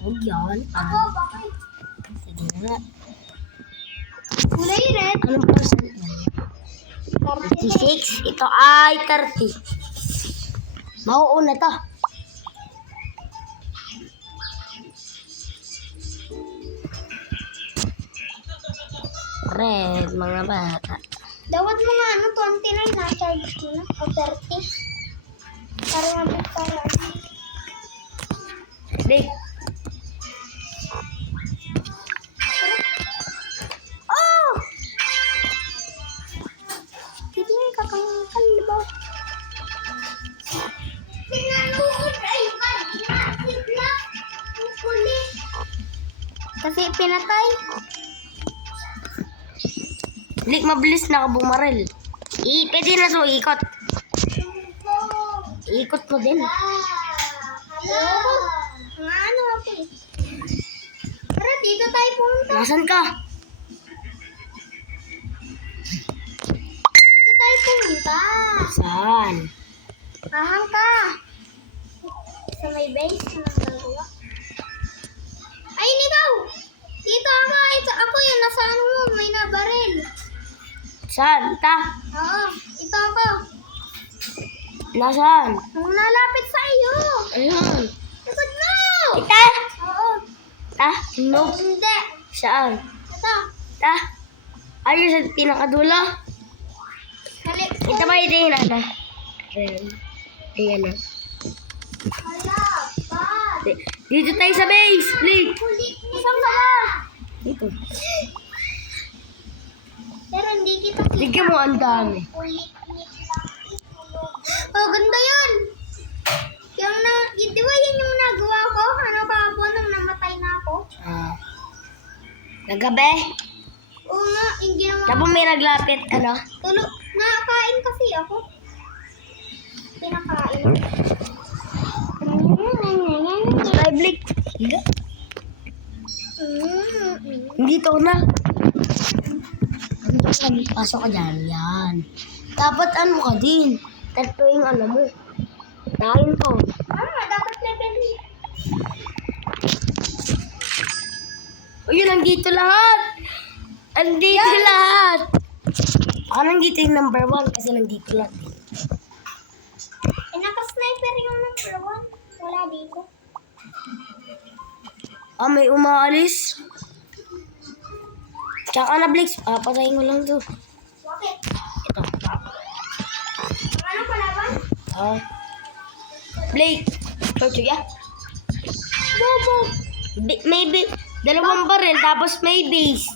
Huwag yan. Ako, bakit? Sige na. Kulay red. Anong percent yan? 56. Ito ay 30. Mauuna to. Red, mga bata. Dawat mo nga, 29 na, charge mo na, o 30. Para mabit para. Dik. Oh! Titingin ka kang kalibaw. Kasi pinatay. Dik, mabilis na ka bumaril. Pwede na so, ikot. Ikot mo din. Hello? Nga ano ako eh. Tara, dito tayo punta. Nasaan ka? Dito tayo punta. Saan? Ahang ka. Sa may base na nagagawa. Ayun ikaw! Dito ako. Ako yung nasa ano mo. May nabaril. Saan? Ta? Oo. Ito ako. Nasaan? Ang nalapit sa iyo. Ayun. Likod mo! Ita? Oo. Ta? No. Hindi. Saan? Ito. Ta? Ayun sa pinakadulo? Ito ba ito yun na? Ayan na. Hala, bad. Dito tayo sa base. Blake. Kulit mo. Saan ka ba? Dito. Pero hindi kita Tignan mo ang dami. Kulit lang itulog. Oh, ganda yan. Yung na, di ba yan yung nagawa ko? Ano kahapon nung namatay na ako? Nagabi. Oo nga, yung ginawa Tapos may naglapit, ano? Tulog. Nakakain kasi ako. Pinakain. Ay, Blake. Dito na. Pasok ka dyan. Yan. Dapat ano ka din. Tatlo yung ano mo. Dahil ko. Dapat level. Ayun, nandito lahat. Andito lahat. Ako nandito yung number 1 kasi nandito lahat. Naka-sniper yung number 1. Wala dito. May umaalis. Tsaka na, Blix. Patayin ko lang to. Bakit? Ito. Ano palaban? Blake. Torture ya? Bobo. Maybe. Dalawang baril, tapos may base.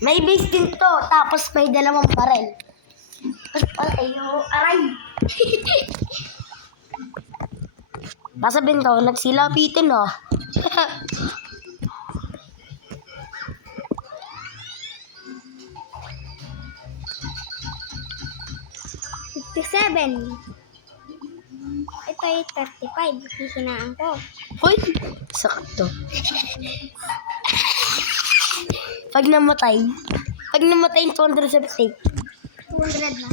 May base din to, tapos may dalawang baril. Tapos patay mo, aray. Sasabihin ko, nagsilapitin oh. Ito ay 35. Hihinaan ko. Hoy, sakit to. Pag namatay 270. 200 na.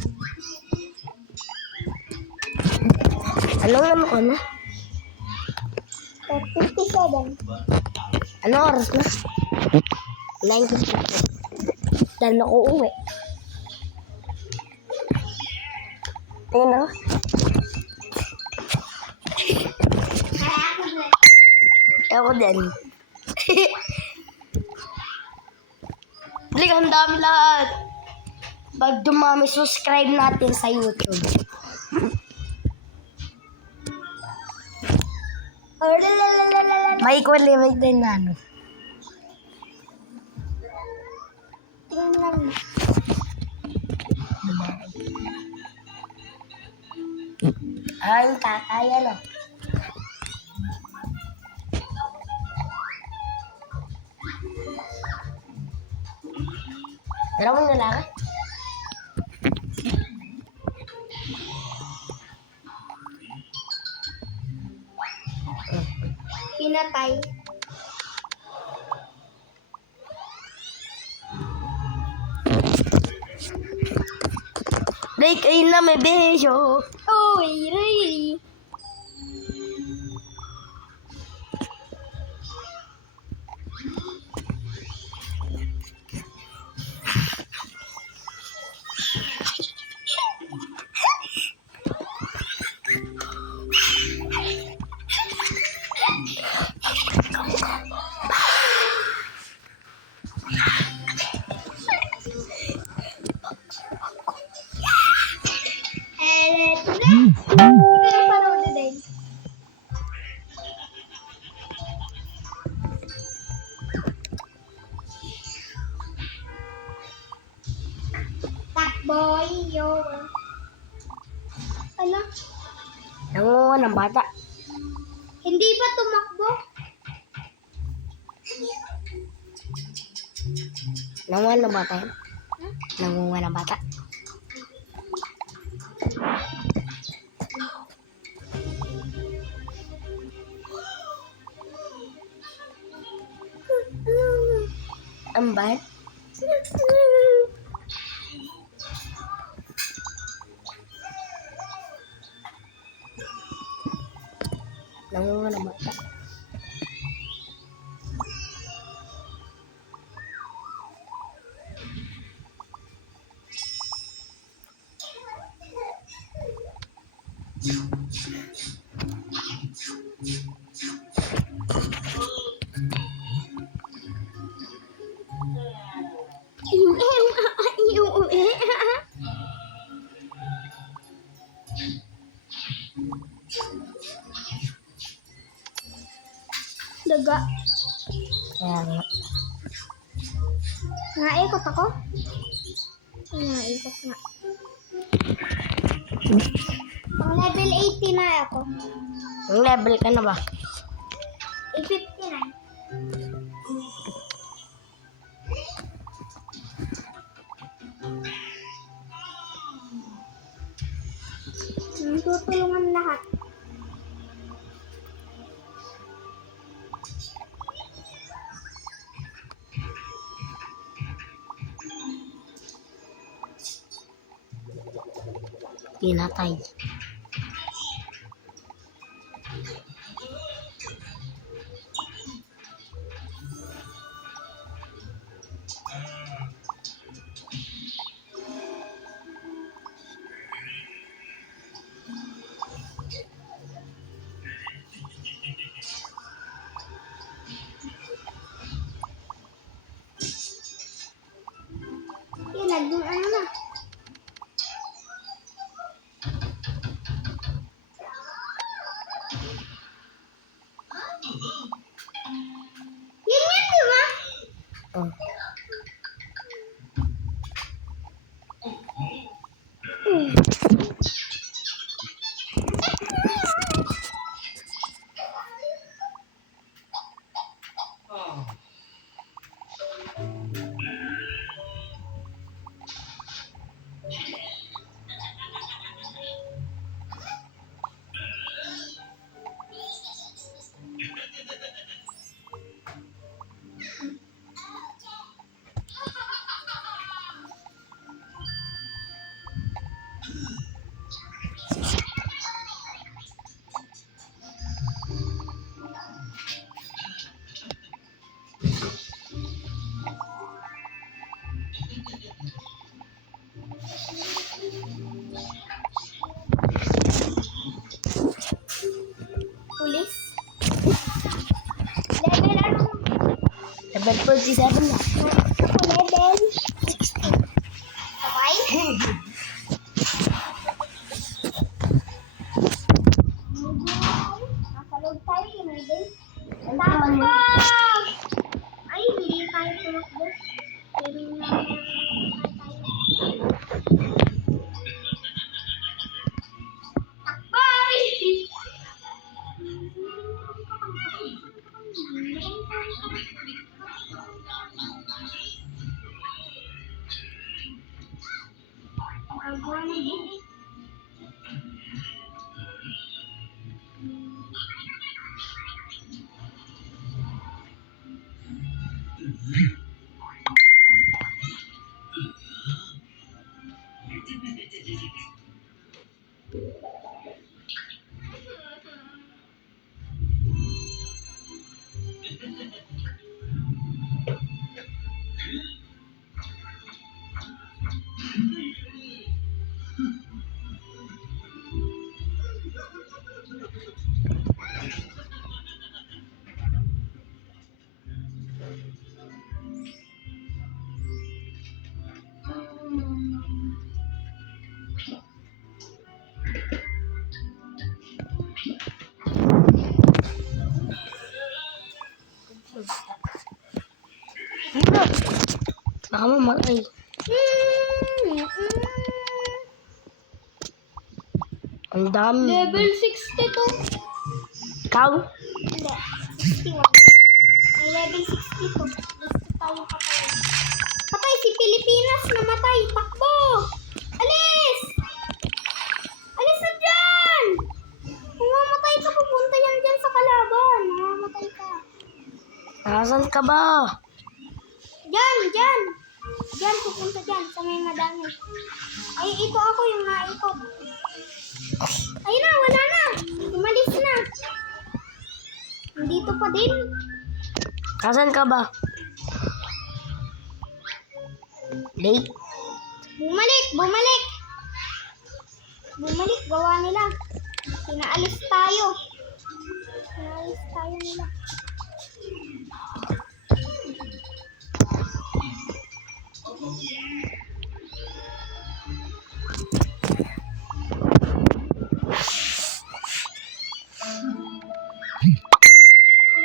Anong ano ka na? 57. Anong oras na? 9:50. Dahil ako uwi. Tingnan ako. Ako din. Balik, ang dami lahat. Pag dumami, subscribe natin sa YouTube. May equilibrium din na ano. Tingnan lang. Ay, kakaya no. Dalawang lalaki. Pinatay. Di, Aray kayo na may besyo. Oy, really? Kaya panood din. Takboy, yo. Ano? Nangunguha ng bata. Hindi pa tumakbo? Nangunguha ng bata yan. Nangunguha ng bata. Ang bad? Nangunguha ng bata. Daga. Kaya nga. Naikot ako? Naikot nga. Pang level 80 na ako. Ang level ka na ba? 59. Tutulungan lahat. Pinatay. Yun, naging ano na. Yun yun, di ba? Oh. Pulis. Level ano? Level 47 na. Level 16. Okay? Nasa loob tayo, hindi. Takbo! Ay, hindi tayo tumakbo. Pero na Baka mamatay. Ang dami. Level 62. Ikaw? Hindi. 61. May level 62. Gusto tayo patay. Patay si Pilipinas. Namatay. Takbo. Alis. Alis na dyan. Mamamatay ka. Pupunta yan dyan sa kalaban. Mamamatay ka. Nasaan ka ba? Dyan. Dyan. Dyan. Pupunta dyan. Sa may madami. Ay, ito ako yung naikot. Ayun na. Wala na. Umalis na. Dito pa din. Nasaan ka ba? Late? Bumalik! Bumalik! Bumalik! Gawa nila. Pinaalis tayo. Pinaalis tayo nila.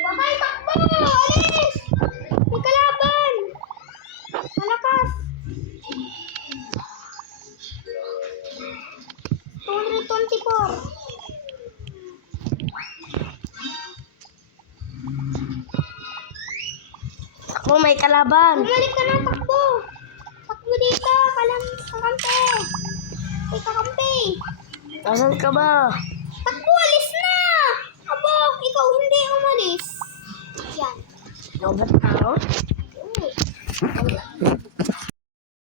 Bakay! Takbo! Alis! May kalaban! Malakas! 224. Ako may kalaban. Bumalik ka ng takbo. Takbo dito. Kakampi. Ay, kakampi. Nasaan ka ba? Takbo, alis na. Abo, ikaw hindi umalis. Yan. Lobat ako? Uy.